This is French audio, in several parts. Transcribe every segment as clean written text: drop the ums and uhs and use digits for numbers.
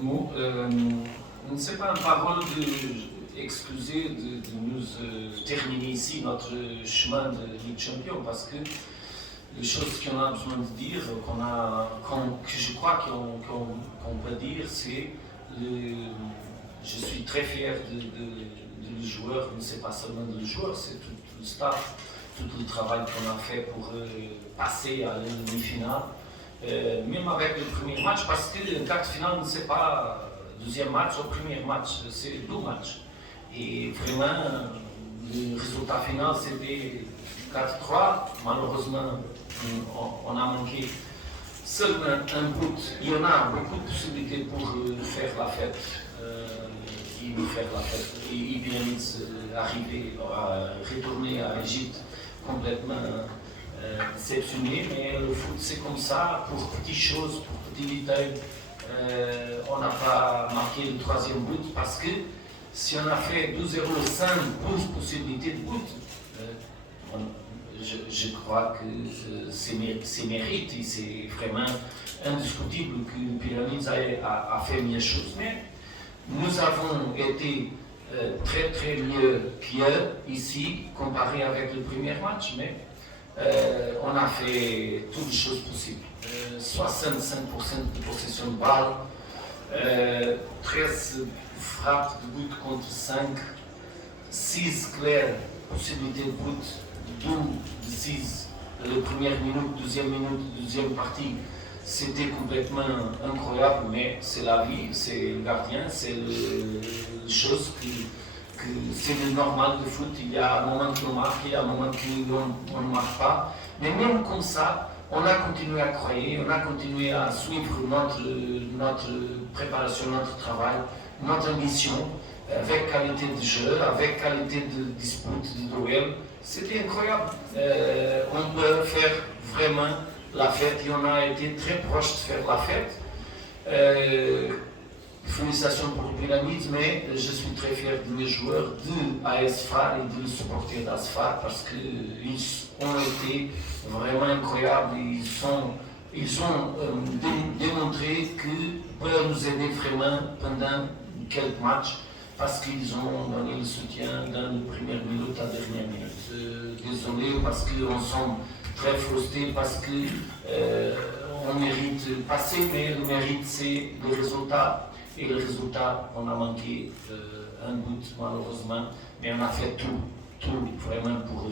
mots. Ce n'est pas une parole excusée de nous terminer ici notre chemin de Ligue Champion, parce que les choses qu'on a besoin de dire, que je crois qu'on peut dire, c'est je suis très fier de le joueur, mais ce n'est pas seulement le joueur, c'est tout le staff, tout le travail qu'on a fait pour passer à la demi-finale. Même avec le premier match, parce que le quart de finale, ce n'est pas le deuxième match ou le premier match, c'est deux matchs. Et vraiment, le résultat final, c'était 4-3. Malheureusement, on a manqué seulement un but. Il y en a beaucoup de possibilités pour faire la fête. Et bien arriver à retourner à l'Égypte complètement déceptionné, mais le foot c'est comme ça, pour petites choses, pour petits détails. On n'a pas marqué le troisième but parce que si on a fait 2-0, 5 possibilités de but, je crois que c'est mérite et c'est vraiment indiscutible que Pyramids a fait mieux chose. Mais nous avons été très très mieux qu'eux ici, comparé avec le premier match, mais on a fait toutes les choses possibles. 65% de possession de balle, 13 frappes de but contre 5, 6 claires possibilités de but, 2 de 6, la première minute, deuxième partie. C'était complètement incroyable, mais c'est la vie, c'est le gardien, c'est les choses que c'est le normal de foot. Il y a un moment qu'on marque, il y a un moment qu'on ne marque pas. Mais même comme ça, on a continué à croire, on a continué à suivre notre préparation, notre travail, notre ambition, avec qualité de jeu, avec qualité de dispute, de duel. C'était incroyable. On peut faire vraiment la fête, et on a été très proche de faire la fête. Félicitations pour les Pyramids, mais je suis très fier de mes joueurs de AS FAR et de supporters d'AS FAR parce qu'ils ont été vraiment incroyables. Ils ont démontré qu'ils peuvent nous aider vraiment pendant quelques matchs parce qu'ils ont donné le soutien dans les premières minutes à la dernière minute. Désolé parce qu'on sont très frustrés parce qu'on mérite de passer, mais le mérite c'est le résultat. Et le résultat, on a manqué un but malheureusement, mais on a fait tout vraiment pour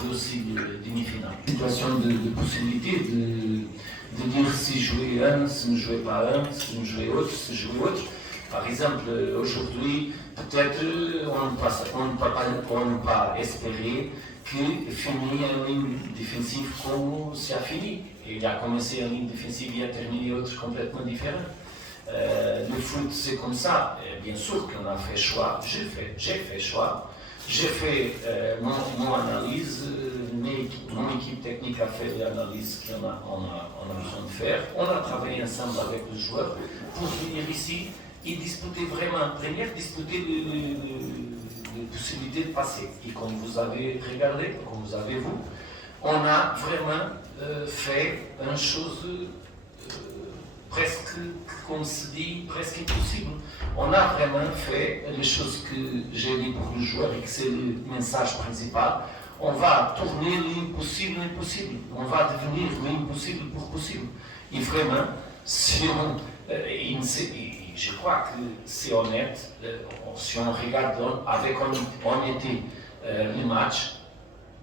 réussir le demi-finale. Situation de possibilité de dire si jouer un, si ne jouer pas un, si ne jouer autre, si jouer autre. Par exemple, aujourd'hui, peut-être on ne peut pas espérer qu'il finisse en ligne défensive comme ça a fini. Il a commencé en ligne défensive et a terminé autre complètement différent. Le foot c'est comme ça, bien sûr qu'on a fait choix, j'ai fait choix, j'ai fait mon analyse, mon équipe technique a fait l'analyse qu'on a besoin de faire, on a travaillé ensemble avec les joueurs pour venir ici et disputer vraiment, disputer les possibilités de passer. Et comme vous avez regardé, comme vous avez vu, on a vraiment fait une chose presque, comme se dit, presque impossible. On a vraiment fait les choses que j'ai dit pour le joueur et que c'est le message principal. On va tourner l'impossible. On va devenir l'impossible pour possible. Et vraiment, si je crois que c'est honnête, si on regarde avec honnêteté le match,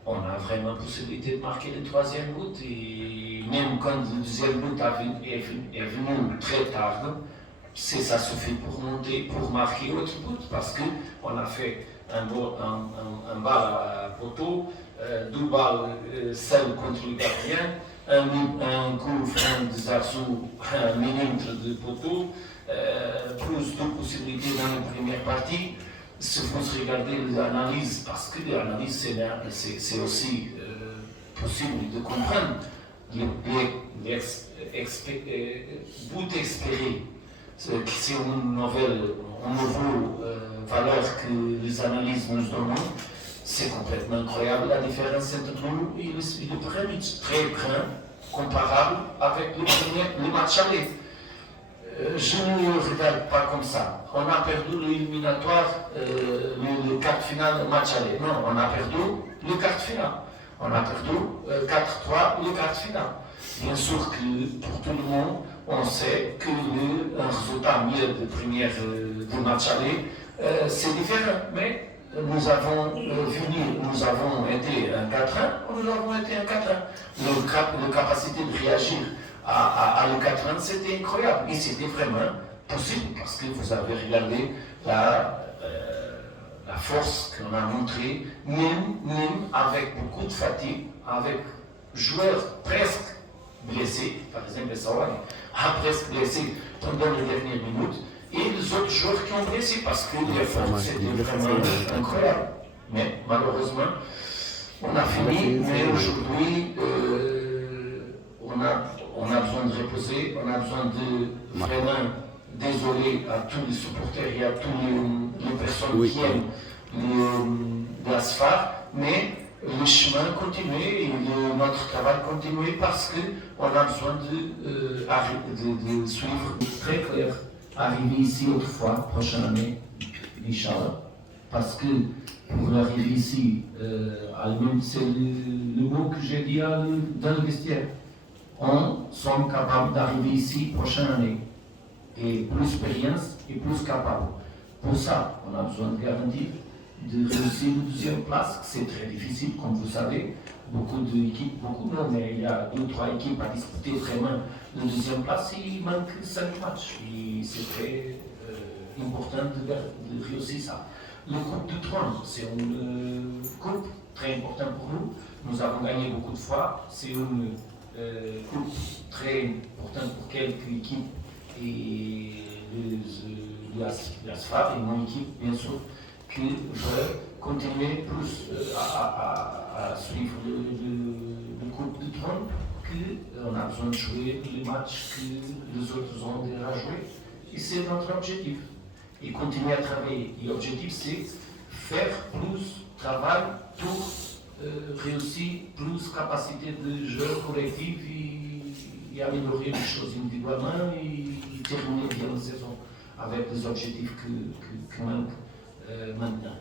on a vraiment possibilité de marquer le troisième but et même quand le deuxième but est venu très tard, ça suffit pour monter, pour marquer autre but parce qu'on a fait un balle à poteau, 2 balles seul contre le gardien, un coup franc de Zarzou, 1 millimètre de poteau, plus 2 possibilités dans la première partie. Si vous regardez l'analyse, parce que l'analyse c'est aussi possible de comprendre les buts espérés. C'est une nouvelle valeur que les analyses nous donnent. C'est complètement incroyable la différence entre nous et le Pyramids, très grand, comparable avec le match aller. je ne le regarde pas comme ça. On a perdu l'éliminatoire, le quart final match aller. Non, on a perdu le quart final. On a perdu 4-3 le quart final. Bien sûr que pour tout le monde, on sait que un résultat mieux de première de match aller, c'est différent. Mais nous avons nous avons été un 4-1, nous avons été un 4-1. La capacité de réagir à le 4-1, c'était incroyable. Et c'était vraiment possible parce que vous avez regardé la force qu'on a montrée, même avec beaucoup de fatigue, avec joueurs presque blessés, par exemple Sawan a presque blessé pendant les dernières minutes, et les autres joueurs qui ont blessé parce que l'effort c'était vraiment incroyable. Mais malheureusement, on a fini, mais aujourd'hui, on a besoin de reposer, on a besoin de vraiment désolé à tous les supporters et à toutes les personnes qui aiment l'ASFAR, mais le chemin continue et notre travail continue parce qu'on a besoin de suivre très clair. Arriver ici autrefois, prochaine année, Inch'Allah, parce que pour arriver ici, c'est le mot que j'ai dit dans le vestiaire. On sommes capables d'arriver ici prochaine année, et plus d'expérience et plus capable. Pour ça, on a besoin de garantir de réussir la deuxième place, c'est très difficile, comme vous savez. Beaucoup d'équipes, mais il y a 2 ou 3 équipes à disputer vraiment la deuxième place et il manque 5 matchs. Et c'est très important de réussir ça. Le Coupe de Trône, c'est une coupe très importante pour nous. Nous avons gagné beaucoup de fois. C'est une coupe très importante pour quelques équipes et l'ASFAR et mon équipe, bien sûr, que je vais continuer plus à suivre le Coupe de Trône, qu'on a besoin de jouer les matchs que les autres ont déjà joués. Et c'est notre objectif. Et continuer à travailler. Et l'objectif, c'est faire plus de travail pour réussir plus capacité de jeu collectif et améliorer les choses individuellement et terminer bien la saison avec les objectifs que manquent maintenant.